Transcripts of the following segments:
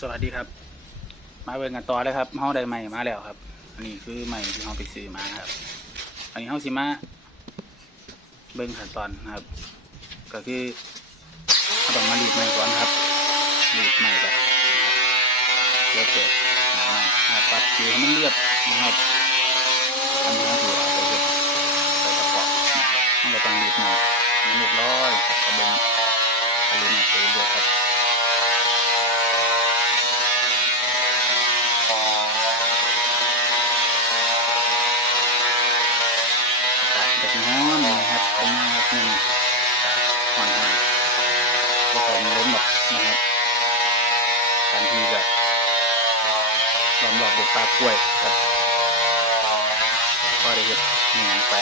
สวัสดีครับ มาเบิ่งกันต่อเลยครับเฮาได้ใหม่มาแล้วครับอันนี้คือใหม่ที่เฮาไปซื้อมาครับ อันนี้เฮาสิมาเบิ่งขั้นตอนครับ ก็คือเราต้องมารีดใหม่ก่อนครับรีดใหม่ก่อนนะครับแล้วเปิดหาใหม่ครับปัดผิวให้มันเรียบนะครับอันนี้ก็คือเอาไปเฮ็ดไปประกอบนะครับมันก็ต้องรีดใหม่มันเรียบร้อยครับกระเบื้องอลูมิเนียมไปเรื่อยครับ อากาศจะร้อนนะครับเป็นไงครับนี่หอนหอนแล้วก็มีล้มแบบนะครับการที่จะล้อมรอบด้วยปลากล้วยครับก็ได้เห็ดหนึ่งไป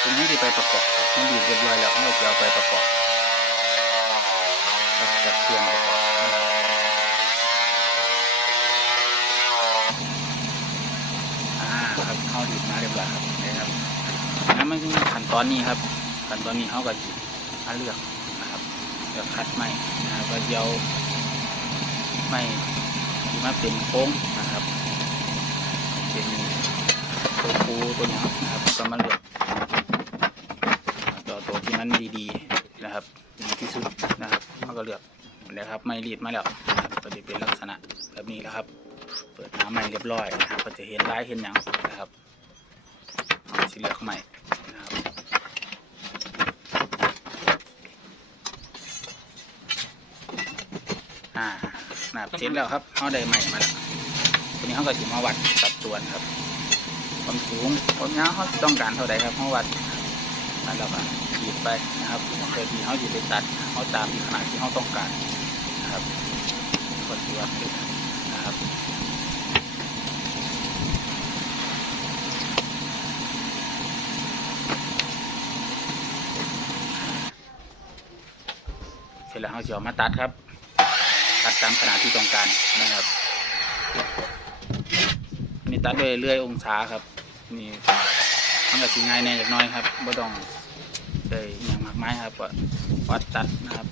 เป็นให้ที่ไปประกอบครับให้ดีเรียบร้อยแล้วเราจะเอาไปประกอบครับจัดเครื่องประกอบนะครับ อ่าครับเข้าดีดมาเรียบร้อยครับนี่ครับ งั้นมันคือขั้นตอนนี้ครับขั้นตอนนี้เขาก็จิมาเลือกนะครับเลือกคัดไม้นะครับก็จะเอาไม้ที่มาเป็นโค้งนะครับ เป็นตัวปูตัวหยังนะครับก็มาเลือกตัวตัวที่มันดีๆนะครับดีที่สุดนะครับมันก็เลือกนะครับไม่รีดมาแล้วนะครับก็จะเป็นลักษณะแบบนี้แล้วครับ เปิดน้ำใหม่เรียบร้อยนะครับก็จะเห็นลายเห็นอย่างนะครับสีเหลืองใหม่นะครับ อ่านะครับเสร็จแล้วครับเขาได้ใหม่มาแล้วทีนี้เขาก็จะมาวัดสัดส่วนครับ ความสูงความยาวเขาต้องการเท่าไหร่ครับเขาวัดแล้วเราก็ขีดไปนะครับเพื่อที่เขาจะไปตัดเขาตามขนาดที่เขาต้องการนะครับก็ถือว่าเป็นนะครับเสร็จแล้วเราจะมาตัดครับ ตัดตามขนาดที่ต้องการนะครับนี่ตัดด้วยเลื่อยองศาครับนี่ทั้งก็สีง่ายแน่อย่างน้อยครับบ่ต้องเลยอย่างมากมายครับก็วัดตัดนะครับ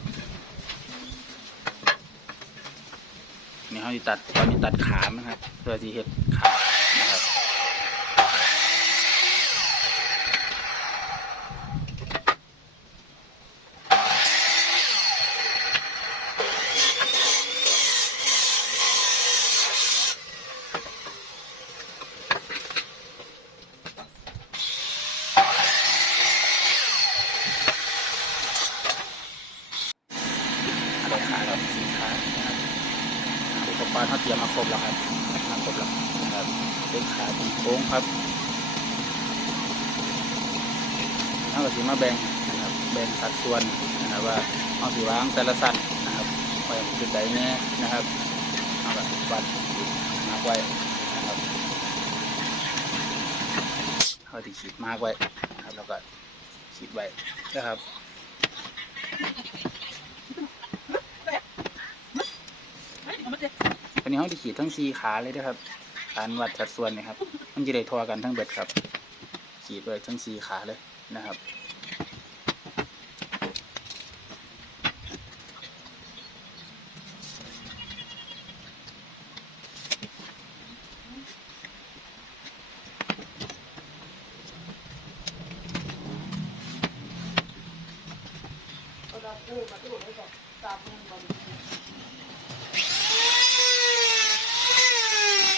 นี่เขาจะตัดตอนนี้ตัดขามนะครับเพื่อที่เห็ดขานะครับ อะไรขาครับสีขานะครับอุปกรณ์เขาเตรียมมาครบแล้วครับมาครบแล้วนะครับเป็นขาเป็นโครับเท่ากับสีมาแบ่งนะครับแบ่งสัดส่วนนะครับว่าเอาสีวางแต่ละสัดนะครับไว้จุดใดแน่นะครับเอาแบบวัดมาไว้นะครับเขาที่ขีดมาร์กไว้นะครับแล้วก็ขีดไว้นะครับอันนี้เขาจะขีดทั้งสีขาเลยนะครับารวัดสัดส่วนนี่ครับ มันจะได้ทอกันทั้งเบ็ดครับขีดไว้ทั้งสี่ขาเลยนะครับ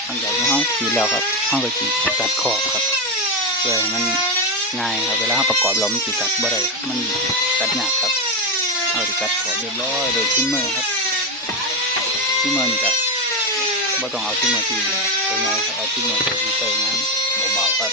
หลังจากที่เขีดแล้วครับห้องก็ขีดตัดขอบครับเพื่อให้มันง่ายครับเวลาประกอบเรามันขีดตัดบ่ได้ครับมันตัดยากครับเอาที่ตัดขอบเรียบร้อยโดยชิ้นเมอร์ครับชิ้นเมอร์นี่ก็บ่ต้องเอาชิ้นเมอร์ที่ตัวใหญ่ครับเอาชิ้นเมอร์ที่ใส่งานเบาๆครับ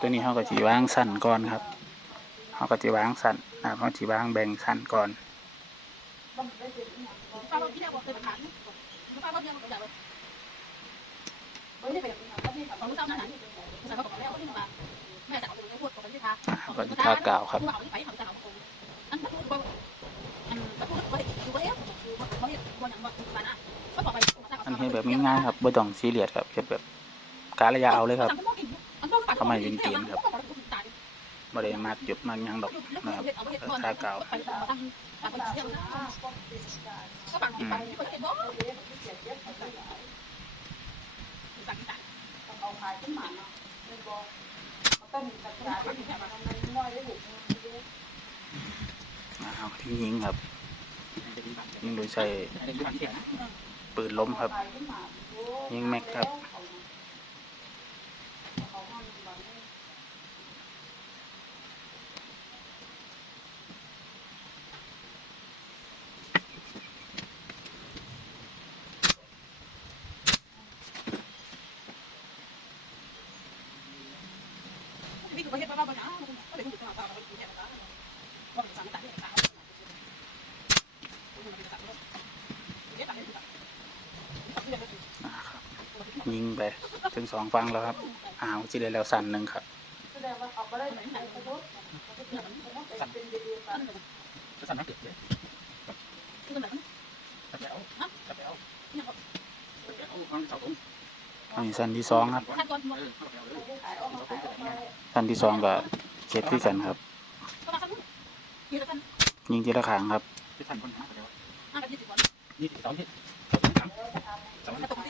ตัวนี้เขาก็จีวางสั้นก่อนครับเขาก็จีวางสั้นนะครับเขาจีวางแบ่งสั้นก่อนเขาก็จะทากาวครับอันนี้แบบง่ายๆครับบ่ต้องซีเรียสครับเฮ็ดแบบการระยะเอาเลยครับ บ่ได้มัดจุดมัดหยังดอกนะครับทากาวอ่าเอาที่ยิงครับ ยิงโดยใช้ปืนล้มครับ ยิงแม็กครับ ยิงไป ถึงสองฟังแล้วครับอ้าวจีได้แล้วสั่นหนึ่งครับสั่นนักเด็กเลยตัดแล้วตัดแล้วตัดแล้วฟังเสาตรงอันนี้สั่นที่สองครับ สั่นที่สองก็เช็ดที่กันครับ ยิงทีละครั้งครับที่ทันคนหาไปแล้วนี่สองที่สามสามบอกว่ากับที่หลังนั่นคือเป็นลูกกระลังแล้วสองคนนั้นเข้าใจกันทำมันก็เลยบ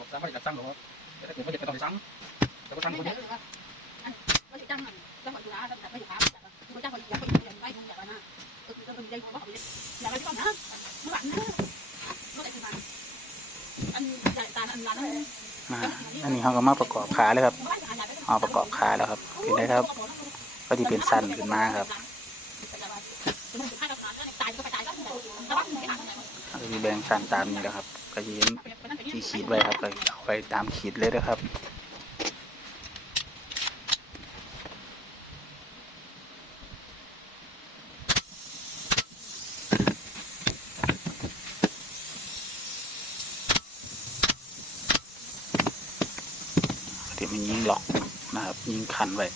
อกสามารถจะสั่งหรอกแต่ถ้าเกิดไม่ได้ต้ อันนี้อ่าอันนี้เขาก็มาประกอบขาเลยครับเอาประกอบขาแล้วครับเห็นไหมครับ ก็ที่เป็นสั้นขึ้นมาครับก็จะแบ่งสั้นตามนี้แล้วครับ ก็จะเห็นที่ขีดไว้ครับก็เอาไปตามขีดเลยนะครับ ที่มันยิงล็อกนะครับ ยิงคันไว้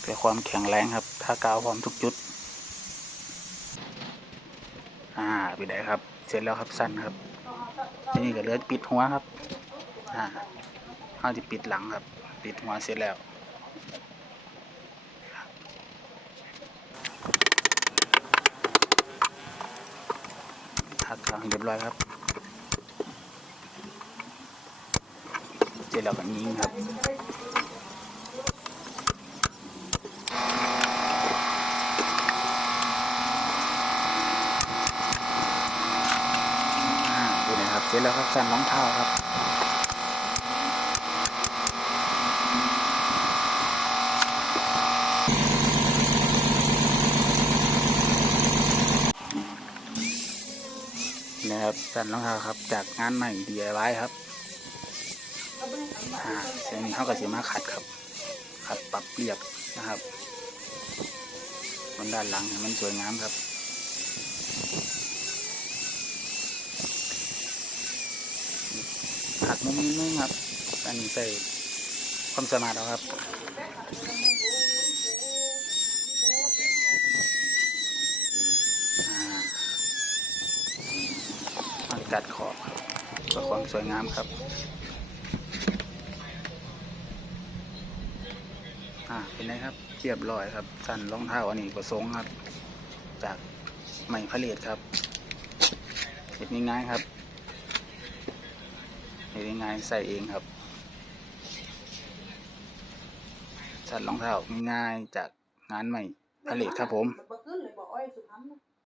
เพื่อความแข็งแรงครับ ถ้ากาวพร้อมทุกจุด อ่าไปได้ครับ เสร็จแล้วครับสั้นครับทีนี้ก็เหลือปิดหัวครับ อ่าเขาจะปิดหลังครับ ปิดหัวเสร็จแล้วทักทางเรียบร้อยครับ สร็จแล้วก็ยิงครับดูนะครับเสร็จแล้วครับสั่นรองเท้าครับนะครับสั่นรองเท้าครับจากงานใหม่ DIY ครับ อ่าเสียงนี้เขาก็จะมาขัดครับ ขัดปรับเรียบนะครับบนด้านหลังให้มันสวยงามครับขัดมุมนิดนึงครับ อันนี้ใส่ความสมารถเอาครับอ่ามันกัดขอบครับเพื่อความสวยงามครับ อ่าเป็นไงครับเรียบร้อยครับสั้นรองเท้าอันนี้ก็ทรงครับ จากไหมผลิตครับเห็ดง่ายๆครับเห็ดง่ายๆใส่เองครับสั้นรองเท้าง่ายๆจากงานใหม่ผลิตครับผม